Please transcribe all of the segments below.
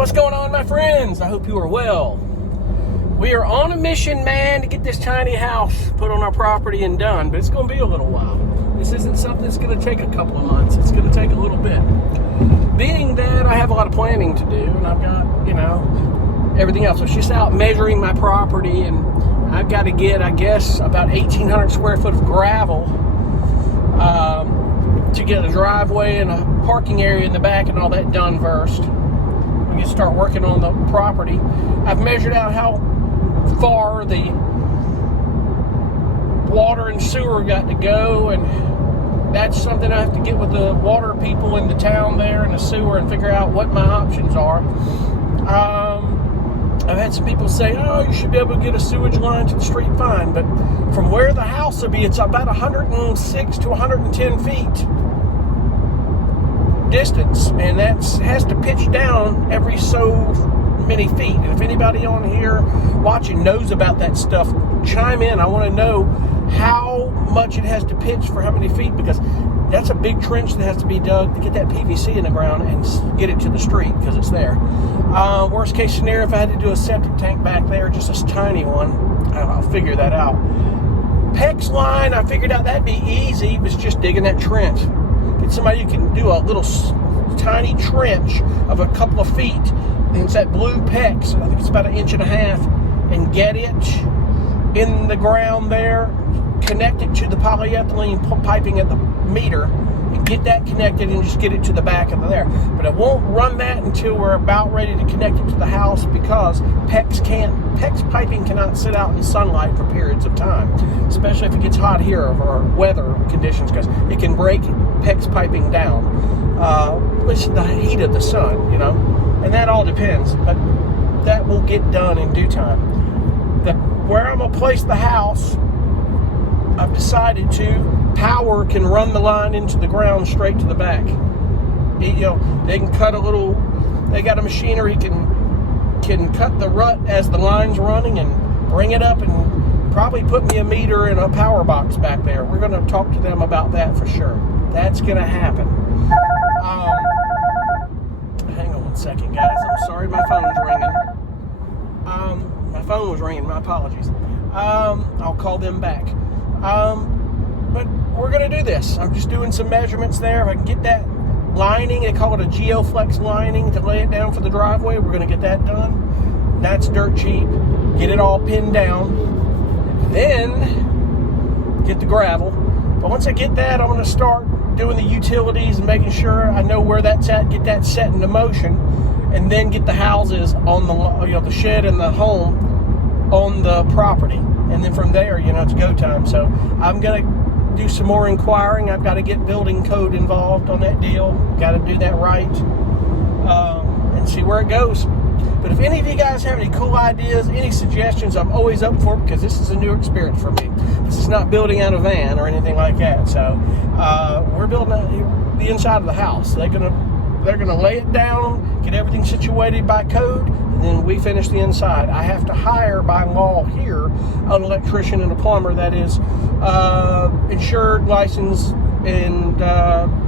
What's going on, my friends? I hope you are well. We are on a mission, man, to get this tiny house put on our property and done, but it's going to be a little while. This isn't something that's going to take a couple of months. It's going to take a little bit. Being that I have a lot of planning to do, and I've got, everything else. So it's just out measuring my property, and I've got to get, I guess, about 1,800 square foot of gravel to get a driveway and a parking area in the back and all that done first. We can start working on the property. I've measured out how far the water and sewer got to go, and that's something I have to get with the water people in the town there and the sewer and figure out what my options are. I've had some people say, oh, you should be able to get a sewage line to the street fine, but from where the house will be, it's about 106 to 110 feet distance, and that has to pitch down every so many feet. And if anybody on here watching knows about that stuff, chime in. I want to know how much it has to pitch for how many feet, because that's a big trench that has to be dug to get that PVC in the ground and get it to the street, because it's there. Worst case scenario, if I had to do a septic tank back there, just a tiny one, I'll figure that out. PEX line, I figured out that'd be easy. It's just digging that trench. Get somebody who can do a little tiny trench of a couple of feet, and it's that blue PEX, I think it's about 1.5 inches, and get it in the ground there, connect it to the polyethylene piping at the meter, and get that connected and just get it to the back of there. But I won't run that until we're about ready to connect it to the house, because PEX piping cannot sit out in sunlight for periods of time, especially if it gets hot here or weather conditions, because it can break PEX piping down, which is the heat of the sun, and that all depends, but that will get done in due time. Where I'm going to place the house, I've decided power can run the line into the ground straight to the back. They can cut they got a machinery can cut the rut as the line's running and bring it up, and probably put me a meter in a power box back there. We're going to talk to them about that for sure. That's going to happen. Hang on one second, guys. I'm sorry, my phone's ringing. My phone was ringing. My apologies. I'll call them back. But we're going to do this. I'm just doing some measurements there. If I can get that lining, they call it a GeoFlex lining, to lay it down for the driveway, we're going to get that done. That's dirt cheap. Get it all pinned down. Then get the gravel. But once I get that, I'm going to start doing the utilities and making sure I know where that's at, get that set into motion, and then get the houses on the shed and the home on the property. And then from there, it's go time. So I'm going to do some more inquiring. I've got to get building code involved on that deal. Got to do that right, and see where it goes. But if any of you guys have any cool ideas, any suggestions, I'm always up for it, because this is a new experience for me. This is not building out a van or anything like that. So we're building the inside of the house. They're gonna lay it down, get everything situated by code, and then we finish the inside. I have to hire by law here an electrician and a plumber that is insured, licensed, and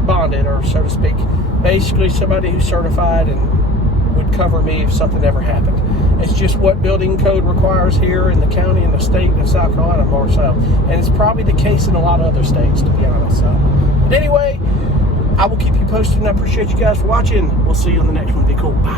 bonded, or so to speak. Basically somebody who's certified and would cover me if something ever happened. It's just what building code requires here in the county and the state of South Carolina, more so. And it's probably the case in a lot of other states, to be honest. But anyway, I will keep you posted, and I appreciate you guys for watching. We'll see you on the next one. Be cool. Bye.